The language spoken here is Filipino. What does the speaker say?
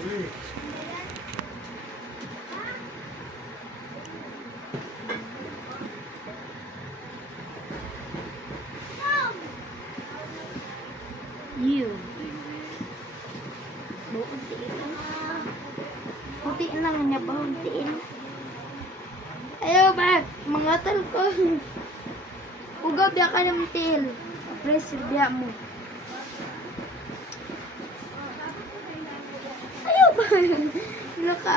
You. Buuntiin. Buuntiin lang niya, buuntiin. Ayaw ba? Mga tal ko. Ugaw biya ka ng til. Press biya mo. Ayaw ba? Wala ka